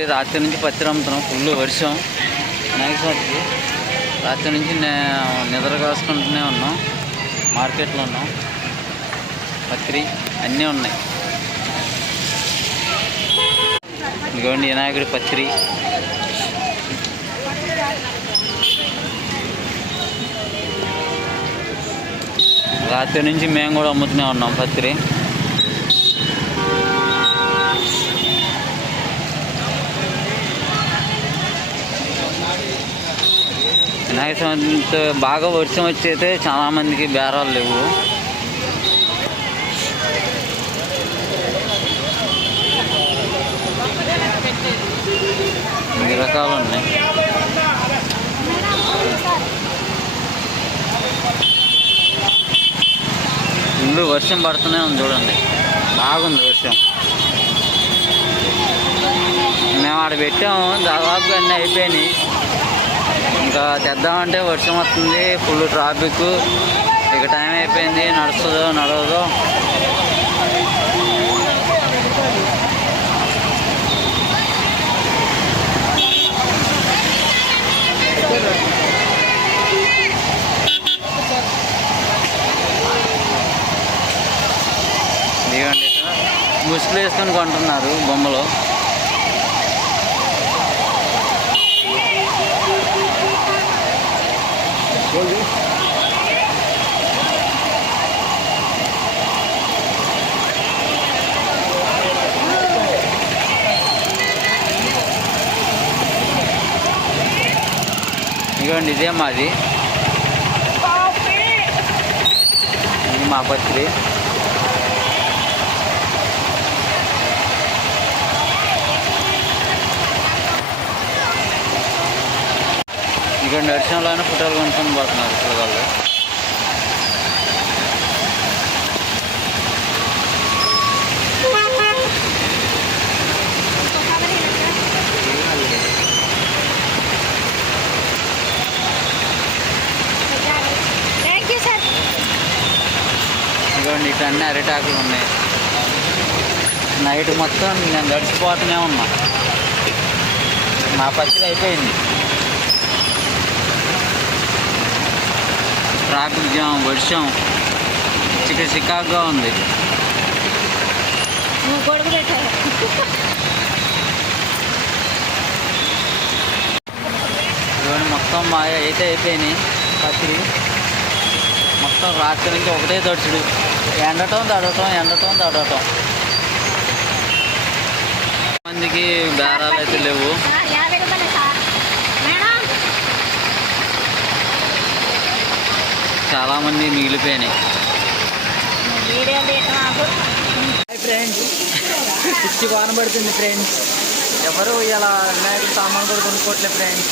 ఇదిగోండి రాత్రి నుంచి పత్తి అమ్ముతున్నాం. ఫుల్ వర్షం వినాయక చవితికి. రాత్రి నుంచి నిద్ర కాసుకుంటూనే ఉన్నాం. మార్కెట్లో ఉన్నాం. పత్రి అన్నీ ఉన్నాయి. ఇదిగోండి వినాయకుడి పత్రి. రాత్రి నుంచి మేము కూడా అమ్ముతూనే ఉన్నాం పత్రి. వినాయక చవితి బాగా వర్షం వచ్చైతే చాలామందికి బేరాలు లేవు. ఇన్ని రకాలు ఉన్నాయి. ఫుల్ వర్షం పడుతూనే ఉంది చూడండి. బాగుంది వర్షం. మేము ఆడ పెట్టాము, దాదాపుగా అన్నీ అయిపోయినాయి. ఇంకా తెద్దామంటే వర్షం వస్తుంది, ఫుల్ ట్రాఫిక్. ఇక టైం అయిపోయింది, నడుస్తుందో నడవదో. ఇదిగోండి ముసుగులు వేసుకొని కొంటున్నారు బొమ్మలు. ఇదిగోండి ఇదే మాది, ఇది మా పత్రి. ఇక్కడ దర్శనంలోనే ఫోటోలు కొనుక్కొని పోతున్నారు పిల్లగాళ్ళు. ఇదిగోండి ఇక్కడ అన్ని అరిటాకులు ఉన్నాయి. నైట్ మొత్తం నేను గడిచిపోతూనే ఉన్నా. మా పత్రి అయిపోయింది. ట్రాఫిక్ జామ్, వర్షం చికాకుగా ఉంది. ఇవన్నీ మొత్తం మా అయితే అయిపోయినాయి. పత్రి మొత్తం రాత్రి నుంచి ఒకటే తడుచుడు, ఎండటం తడవటం. మందికి బేరాలు అయితే లేవు. చాలామంది మిగిలిపోయినాయి. ఫ్రెండ్స్ పిచ్చి వాన పడుతుంది ఫ్రెండ్స్. ఎవరు ఇలా వినాయకుడు సామాన్ కూడా కొనుక్కోవట్లేదు ఫ్రెండ్స్.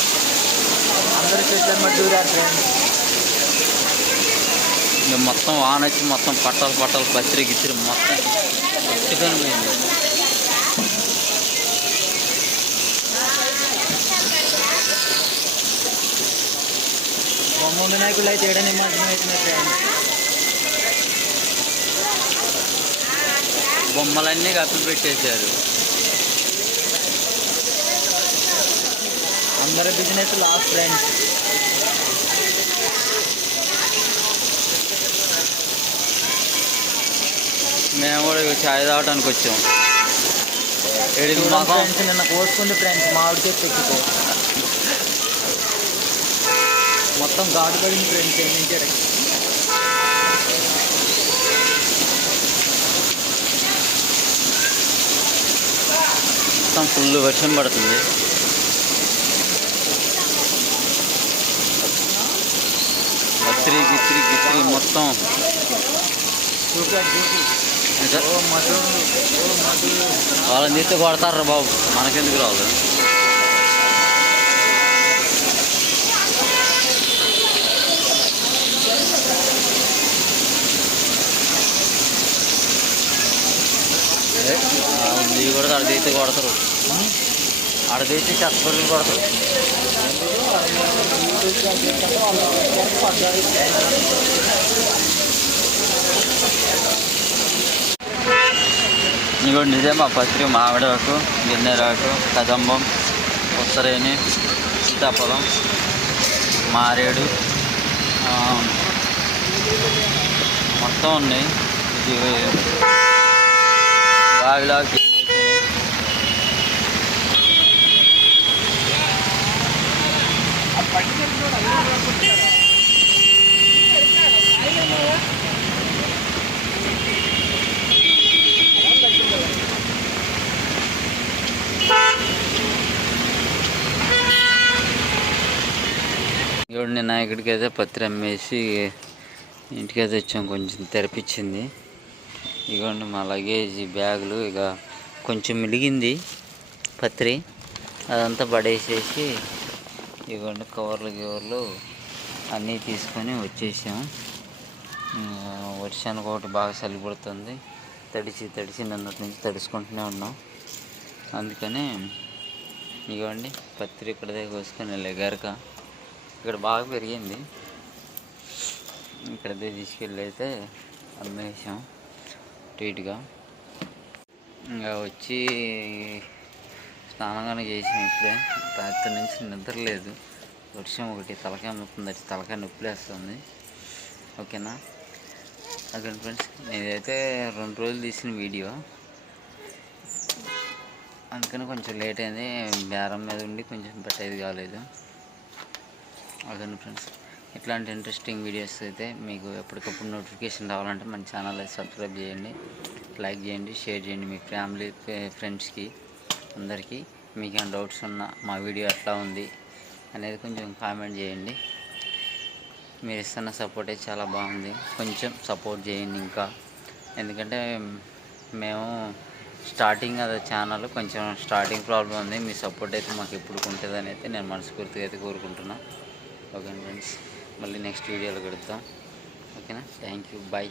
అందరూ చెట్లను బట్టి దూరారు ఫ్రెండ్స్. ఇంకా మొత్తం వాన వచ్చి మొత్తం పట్టలు పత్రి గిత్తిరి మొత్తం పట్టుకొని పోయింది. బొమ్మ వినాయకుడు అయితే ఏడ నిమజ్జనం అవుతున్నాయి ఫ్రెండ్స్. బొమ్మలన్నీ కప్పి పెట్టేశారు. అందరూ బిజినెస్ లాస్ ఫ్రెండ్స్. మేము కూడా చాయ్ తాగడానికి వచ్చాం. ఫ్రెండ్స్ నిన్న కోసుకుంది ఫ్రెండ్స్ మామిడి చెట్టు ఎక్కితే మొత్తం ఘాటు పడింది ఫ్రెండ్స్. ఏంటంటే మొత్తం ఫుల్ వర్షం పడుతుంది. పత్రి గిత్రి మొత్తం వాళ్ళని తీస్తే కొడతారు బాబు, మనకెందుకు రాదు. ఇవి కూడా ఆడ తీస్తే కొడతారు. ఆడ తీసి చెత్తపరులు కొడతారు. ఇదిగోండి ఇదే మా పత్రి మామిడాకు, గిన్నెరాకు, కదంబం, ఉత్తరేణి, సీతాఫలం, మారేడు మొత్తం ఉన్నాయి. ఇది వాగిలాకు నిన్న ఇక్కడికైతే పత్రి అమ్మేసి ఇంటికైతే వచ్చాం. కొంచెం తెరపించింది. ఇదిగోండి మా లగేజ్ బ్యాగులు. ఇక కొంచెం మిలిగింది పత్రి, అదంతా పడేసేసి ఇదిగోండి కవర్లు అన్నీ తీసుకొని వచ్చేసాం. వర్షానికి ఒకటి బాగా చలి పడుతుంది. తడిసి నిన్నటి నుంచి తడుచుకుంటూనే ఉన్నాం. అందుకని ఇదిగోండి పత్రి ఇక్కడదే కోసుకొని వెళ్ళే గరక ఇక్కడ బాగా పెరిగింది. ఇక్కడదే తీసుకెళ్ళి అయితే అమ్మేసాం ట్రీట్గా. ఇంకా వచ్చి స్నానంగానే చేసాం. ఇప్పుడే రాత్రి నుంచి నిద్ర లేదు. వర్షం ఒకటి తలకాయ నొప్పుంది, తలకాయ నొప్పి వేస్తుంది. ఓకేనా? ఓకే ఫ్రెండ్స్, నేనైతే 2 రోజులు తీసిన వీడియో, అందుకని కొంచెం లేట్ అయింది. బేరం మీద ఉండి కొంచెం పెట్టేది కాలేదు. ఓకే ఫ్రెండ్స్, ఇట్లాంటి ఇంట్రెస్టింగ్ వీడియోస్ అయితే మీకు ఎప్పటికప్పుడు నోటిఫికేషన్ రావాలంటే మన ఛానల్ అయితే సబ్స్క్రైబ్ చేయండి, లైక్ చేయండి, షేర్ చేయండి మీ ఫ్యామిలీ ఫ్రెండ్స్కి అందరికీ. మీకు ఏమైనా డౌట్స్ ఉన్నా మా వీడియో ఎట్లా ఉంది అనేది కొంచెం కామెంట్ చేయండి. మీరు ఇస్తున్న సపోర్ట్ అయితే చాలా బాగుంది. కొంచెం సపోర్ట్ చేయండి ఇంకా, ఎందుకంటే మేము స్టార్టింగ్ అదే ఛానల్ కొంచెం స్టార్టింగ్ ప్రాబ్లం ఉంది. మీ సపోర్ట్ అయితే మాకు ఎప్పుడు ఉంటుందని అయితే నేను మనస్ఫూర్తిగా అయితే కోరుకుంటున్నాను. ఓకే ఫ్రెండ్స్, మళ్ళీ నెక్స్ట్ వీడియోలో కలుద్దాం. ఓకేనా? Thank you, bye.